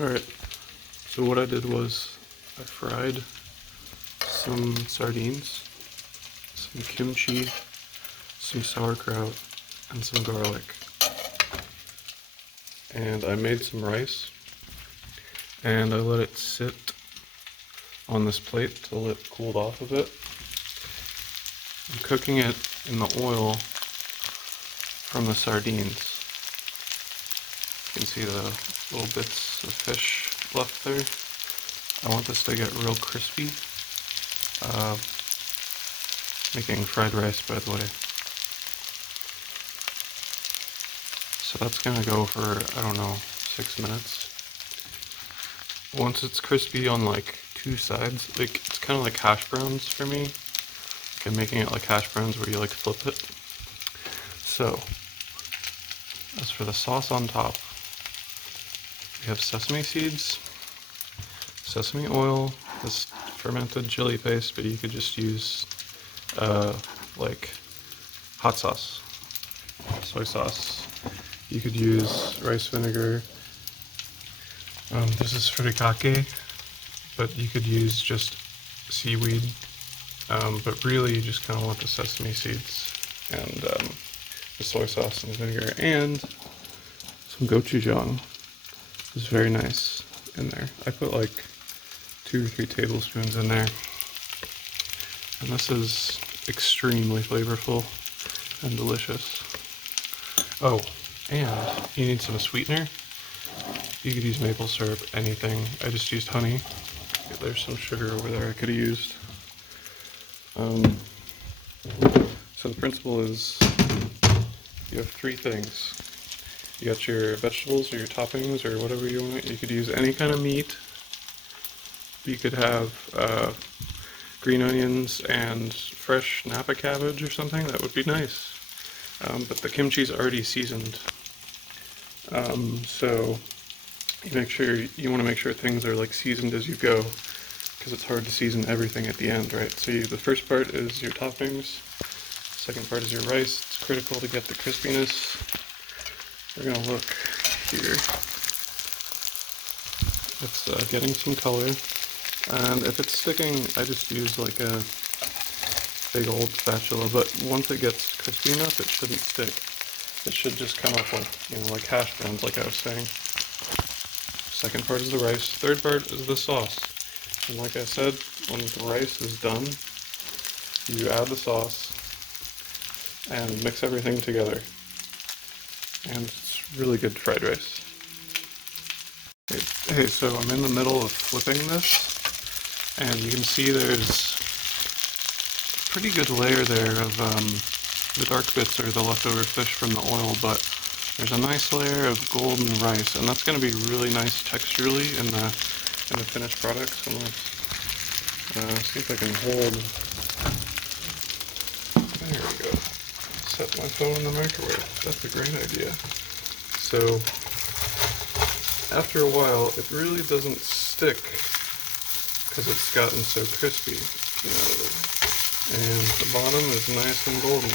Alright, so what I did was I fried some sardines, some kimchi, some sauerkraut, and some garlic. And I made some rice, and I let it sit on this plate till it cooled off a bit. I'm cooking it in the oil from the sardines. You can see the little bits of fish left there. I want this to get real crispy. Making fried rice, by the way. So that's gonna go for, I don't know, 6 minutes. Once it's crispy on like two sides, like it's kind of like hash browns for me. Like I'm making it like hash browns where you like flip it. So, as for the sauce on top, we have sesame seeds, sesame oil, this fermented chili paste, but you could just use like hot sauce, soy sauce. You could use rice vinegar. This is furikake, but you could use just seaweed. But really, you just kind of want the sesame seeds and the soy sauce and the vinegar and some gochujang. It's very nice in there. I put like 2 or 3 tablespoons in there. And this is extremely flavorful and delicious. Oh, and you need some sweetener. You could use maple syrup, anything. I just used honey. There's some sugar over there I could have used. So the principle is you have 3 things. You got your vegetables or your toppings or whatever you want. You could use any kind of meat. You could have green onions and fresh Napa cabbage or something. That would be nice. But the kimchi's already seasoned. So you want to make sure things are like seasoned as you go, because it's hard to season everything at the end, right? So the first part is your toppings. Second part is your rice. It's critical to get the crispiness. We're gonna look here. It's getting some color, and if it's sticking, I just use like a big old spatula. But once it gets crispy enough, it shouldn't stick. It should just come up like, like hash browns, like I was saying. Second part is the rice. Third part is the sauce. And like I said, when the rice is done, you add the sauce and mix everything together. And it's really good fried rice. Hey, so I'm in the middle of flipping this, and you can see there's a pretty good layer there of the dark bits are the leftover fish from the oil, but there's a nice layer of golden rice, and that's going to be really nice texturally in the finished product. So let's see if I can hold. There we go. Set my phone in the microwave. That's a great idea. So after a while, it really doesn't stick because it's gotten so crispy. And the bottom is nice and golden.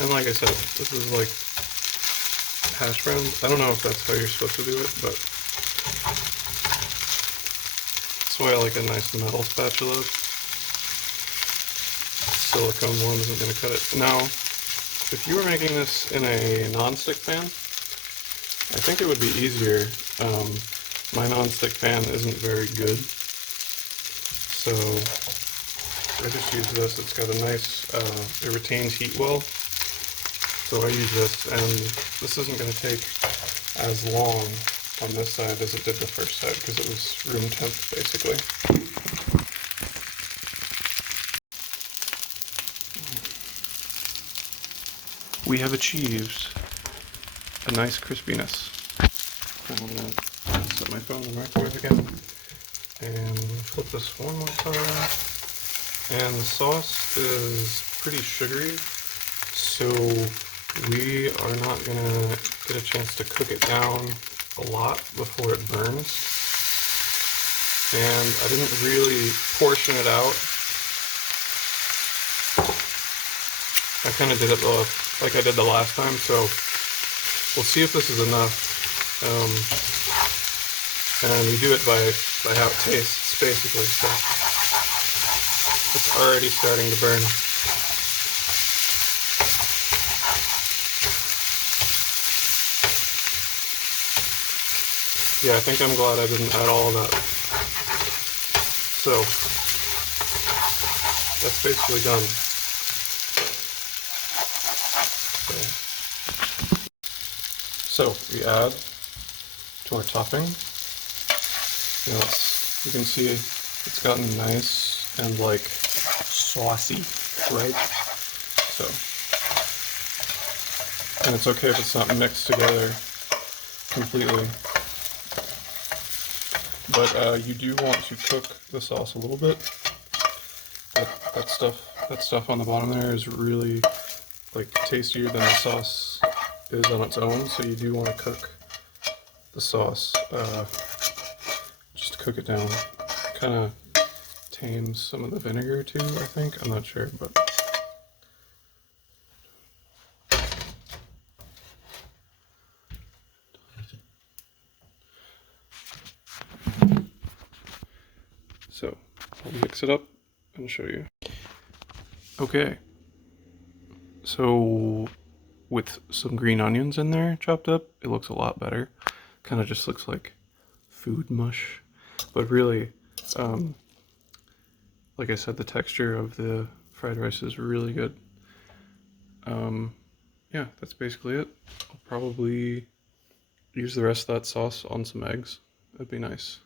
And like I said, this is like hash browns. I don't know if that's how you're supposed to do it, but that's why I like a nice metal spatula. Silicone one isn't going to cut it. Now, if you were making this in a non-stick pan, I think it would be easier. My non-stick pan isn't very good, so I just use this. It's got a nice, it retains heat well, so I use this, and this isn't going to take as long on this side as it did the first side, because it was room temp, basically. We have achieved a nice crispiness. I'm going to set my phone in the microwave again and flip this one more time. And the sauce is pretty sugary, so we are not going to get a chance to cook it down a lot before it burns. And I didn't really portion it out. I kind of did it like I did the last time, so we'll see if this is enough. And you do it by how it tastes, basically. So it's already starting to burn. Yeah, I think I'm glad I didn't add all of that. So that's basically done. So we add to our topping. You know, you can see it's gotten nice and like saucy, right? So, and it's okay if it's not mixed together completely. But you do want to cook the sauce a little bit. That stuff on the bottom there is really like tastier than the sauce is on its own. So you do want to cook the sauce, just cook it down. Kind of tames some of the vinegar too, I think. I'm not sure, but. So I'll mix it up and show you. Okay, so with some green onions in there chopped up, it looks a lot better. Kind of just looks like food mush, but really, like I said, the texture of the fried rice is really good. Yeah, that's basically it. I'll probably use the rest of that sauce on some eggs. That'd be nice.